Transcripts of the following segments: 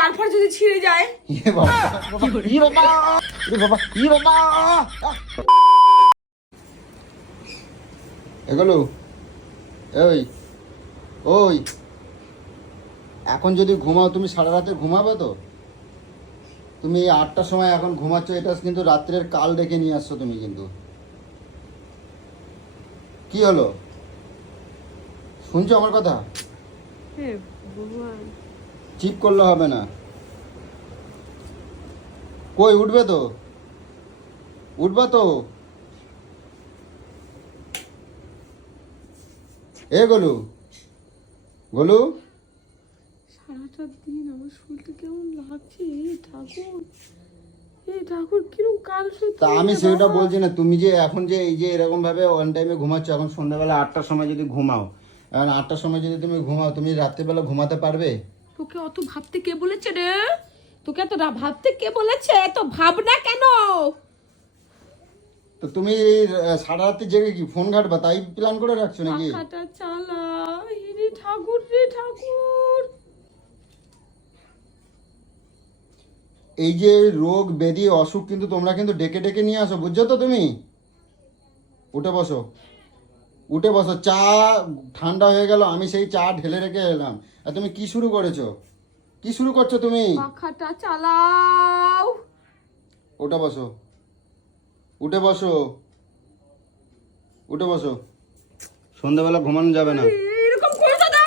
তারপর যদি ছিঁড়ে যায় এগুলো ওই ওই এখন যদি ঘুমাও তুমি সারা রাতে ঘুমাবে তো? তুমি এই 8টার সময় এখন ঘুমাচ্ছ, এটা কিন্তু রাত্রের কাল ডেকে নিয়ে আসছো তুমি। কিন্তু কি হলো, শুনছো আমার কথা? চিপ করলে হবে না। কই উঠবে তো, উঠবা তো? এ গোলু, গোলু, সারাটা দিন আমার শরীরটা কেমন লাগছে। ঠাকুর কিরকম কাল তা আমি সেটা বলছি না। তুমি যে এখন যে এই যে এরকম ভাবে অন টাইমে ঘুমাচ্ছ, এখন সন্ধ্যাবেলা 8টার সময় যদি ঘুমাও, এখন 8টার সময় যদি তুমি ঘুমাও, তুমি রাত্রিবেলা ঘুমাতে পারবে? তোকে অত ভাবতে কে বলেছে রে? তোকে এত ভাবতে কে বলেছে? এত ভাবনা কেন? তো তুমি সারা রাত্রি জেগে কি ফোন ঘাটবা তাই প্ল্যান করে রাখছো নাকি? পাখাটা চালা রে ঠাকুর, রে ঠাকুর। এই যে রোগ ব্যাধি অসুখ কিন্তু তোমরা কিন্তু ডেকে ডেকে নিয়ে আসো, বুঝছো তো? তুমি উঠে বসো, উঠে বসো। চা ঠান্ডা হয়ে গেল, আমি সেই চা ঢেলে রেখে এলাম, আর তুমি কি শুরু করেছো? কি শুরু করছো তুমি? পাখাটা চালাও। উঠে বসো, উঠে বসো, উঠে বসো। সন্ধ্যাবেলা ঘুমানো যাবে না। এরকম করছো না।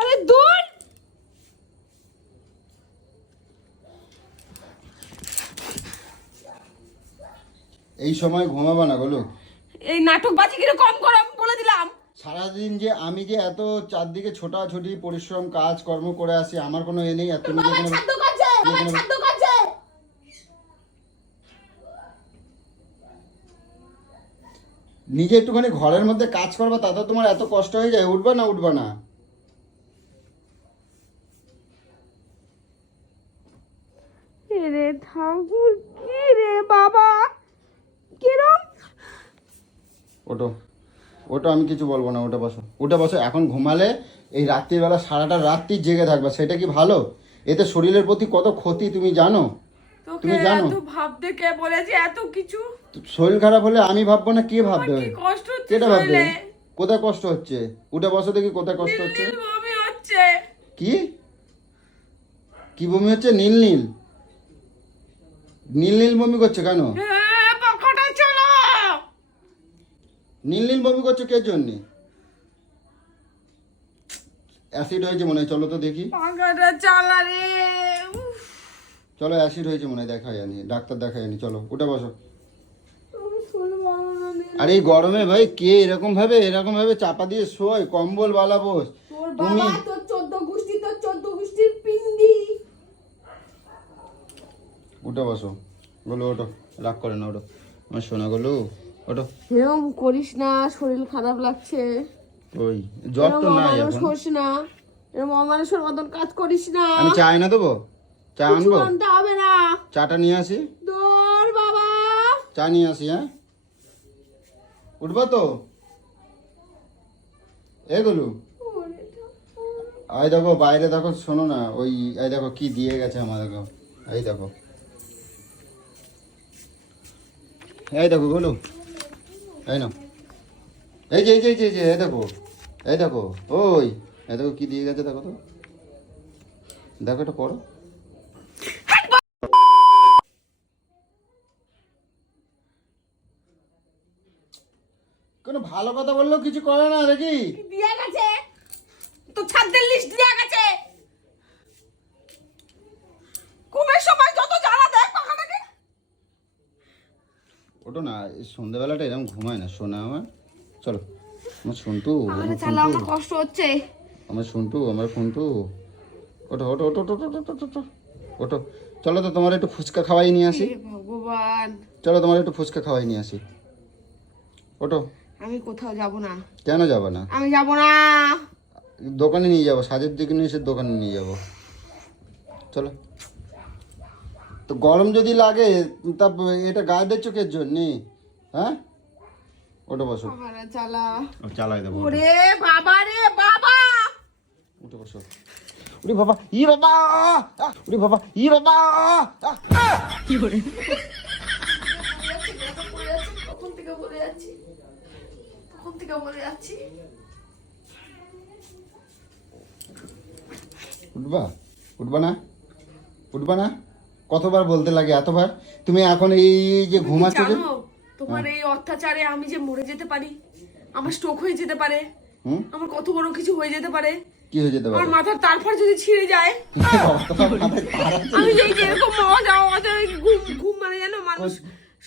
আরে দূর। এই সময় ঘুমাবা না বলো। এই নাটকবাজি কিরে কম করো, আমি বলে দিলাম। সারাদিন যে আমি যে এত চারদিকে ছোটাছুটি পরিশ্রম কাজ কর্ম করে আসি, আমার কোনো এ নেই? আর তুমি যে কোনো নিজে একটুখানি ঘরের মধ্যে কাজ করবা, তাতে তোমার এত কষ্ট হয়ে যায়? উঠবা না, উঠবা না? রে ঠাকুর, কি রে বাবা, কিরম? ওটো, ওটা আমি কিছু বলবো না, ওটা বসো, উঠে বসো। এখন ঘুমালে এই রাত্রিবেলা সারাটা রাত্রি জেগে থাকবা, সেটা কি ভালো? এতে শরীরের প্রতি কত ক্ষতি তুমি জানো? তুমি জানো? এত ভাবতে কে বলেছে এত কিছু? শরীর খারাপ হলে আমি ভাববো না, কে ভাববে? কি কষ্ট হচ্ছে কেটা ভাববে? শরীরে? কোথায় কষ্ট হচ্ছে? উঠে বসো দেখি, কোথায় কষ্ট হচ্ছে? নীল বমি হচ্ছে। কি কি বমি হচ্ছে? নীল নীল নীল নীল বমি করছে কেন? পাখাটা চালাও। নীল নীল বমি করছে কে জন্য? অ্যাসিড হয়েছে মনে হয়, চলো তো দেখি। পাখাটা চালা রে। উফ, চলো, অ্যাসিড হয়েছে মনে হয়, দেখাই আনি, ডাক্তার দেখাই আনি, চলো উঠে বসো। আমি শুনবো না রে। আর এই গরমে ভাই কে এরকম ভাবে চাপা দিয়ে শোয়? কম্বল বালা বস তোর তুমি। বাবা, তোর 14 গোষ্ঠী, তোর 14 গোষ্ঠীর পিন্ডি। উঠে বসো, বলো ওঠো, রাগ করে না, ওঠো আমার সোনা, গলু ওঠো। এরকম করিস না, শরীর খারাপ লাগছে। ওই জ্বর তো নাই মানুষ এখন। হোস না, এরকম অমানুষের মতন কাজ করিস না। আমি চা এনে দেবো? চা কিছু আনবো? আনতে হবে না। চাটা নিয়ে আসি, তোর বাবা। চা নিয়ে আসি। হ্যাঁ, উঠবা তো? এ গলু, ওরে ঠাকুর। এই দেখো বাইরে দেখো, শোনো না, ওই এই দেখো কি দিয়ে গেছে আমাদেরকে। এই দেখো, এই দেখো গলু, এই না, এই যে এই যে এই যে এই যে, এই দেখো, এই দেখো, ওই এই দেখো কি দিয়ে গেছে, দেখো তো, দেখো এটা পড়ো। কোনো ভালো কথা বললেও কিছু করে না দেখি। দিয়া গেছে তো, ছাদের লিস্ট দিয়া গেছে। ঘুমের সময় যত জ্বালা দেয় পাখাটাকে। ওটো না, এই সন্ধ্যাবেলাটা এরকম ঘুমায় না সোনা আমার। চলো, আমার শুনটু, পাখাটা চালা, আমার কষ্ট হচ্ছে। আমার শুনটু, আমার ফোনটু, ওটো ওটো ওটো ওটো ওটো ওটো ওটো ওটো। চলো তো তোমার একটু ফুচকা খাওয়াই নিয়ে আসি। হে ভগবান, চলো তোমার একটু ফুচকা খাওয়াই নিয়ে আসি, ওটো। আমি কোথাও যাব না। কেন যাবো না? আমি যাব না। দোকানে নিয়ে যাবো, সাজের দিকে নিয়ে এসে দোকানে নিয়ে যাবো, চলো। তো গরম যদি লাগে তা এটা গায়ে দিচ্ছ চোখের জন্যে? হ্যাঁ, উঠে বসো। বাবারে চালা। চালাই দেবো। ওরে বাবা রে বাবা। উঠে বসো। ওরে বাবা, ই বাবা, ওরে বাবা, ই বাবা। কি করে? কখন থেকে বলে যাচ্ছি। উঠবা না? কতবার বলতে লাগে, এতবার? তুমি এখন এই যে ঘুমাচ্ছ যে, জানো তোমার এই অত্যাচারে আমি যে মরে যেতে পারি, আমার স্ট্রোক হয়ে যেতে পারে, আমার কত বড় কিছু হয়ে যেতে পারে। কি হয়ে যেতে আমার পারে? মাথার তারপর যদি ছিঁড়ে যায়, আমি যে যেরকম ঘুম মানে জানো মানুষ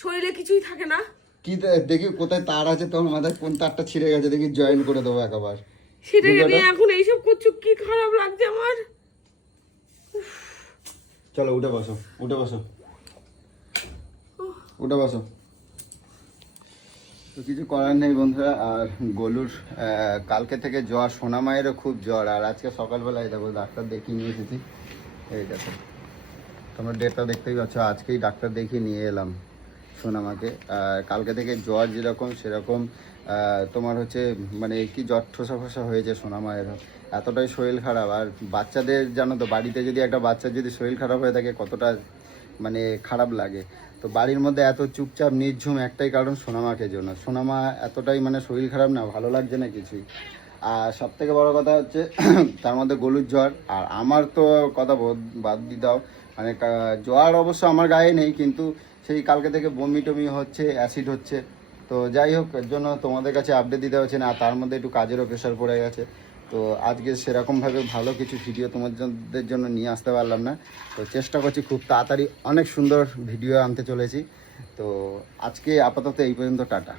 শরীরে কিছুই থাকে না। কি দেখি কোথায় তার আছে, তোমার মাথায় কোন তারটা ছিঁড়ে গেছে দেখি, জয়েন করে দেবো একবার। সেটাকে নিয়ে এখন এইসব করছো, কি খারাপ লাগছে আমার। চলো উঠে বসো। তো কিছু করার নেই বন্ধুরা। আর গলুর কালকে থেকে জ্বর, সোনা মায়েরও খুব জ্বর। আর আজকে সকালবেলায় দেখো ডাক্তার দেখিয়ে নিয়ে এসেছি। এই দেখো, তোমরা ডেটটা দেখতেই পাচ্ছ, আজকেই ডাক্তার দেখিয়ে নিয়ে এলাম সোনামাকে। কালকে থেকে জ্বর যেরকম সেরকম তোমার হচ্ছে মানে কি জ্বর ঠোসা ফোসা হয়েছে সোনামায়েরও, এতটাই শরীর খারাপ। আর বাচ্চাদের জানো তো, বাড়িতে যদি একটা বাচ্চার যদি শরীর খারাপ হয়ে থাকে কতটা মানে খারাপ লাগে। তো বাড়ির মধ্যে এত চুপচাপ নির্ঝুম একটাই কারণ, সোনামাকে জন্য। সোনামা এতটাই মানে শরীর খারাপ না, ভালো লাগছে না কিছুই। আর সব থেকে বড়ো কথা হচ্ছে তার মধ্যে গলুর জ্বর। আর আমার তো কথা বাদ দিয়ে দাও, মানে জ্বর অবশ্য আমার গায়ে নেই, কিন্তু সেই কালকে থেকে বমি টমি হচ্ছে, অ্যাসিড হচ্ছে। তো যাই হোক, এর জন্য তোমাদের কাছে আপডেট দিতে হচ্ছে না। তার মধ্যে একটু কাজেরও প্রেশার পড়ে গেছে। তো আজকে সেরকমভাবে ভালো কিছু ভিডিও তোমাদের জন্য নিয়ে আসতে পারলাম না। তো চেষ্টা করছি খুব তাড়াতাড়ি অনেক সুন্দর ভিডিও আনতে চলেছি। তো আজকে আপাতত এই পর্যন্ত, টাটা।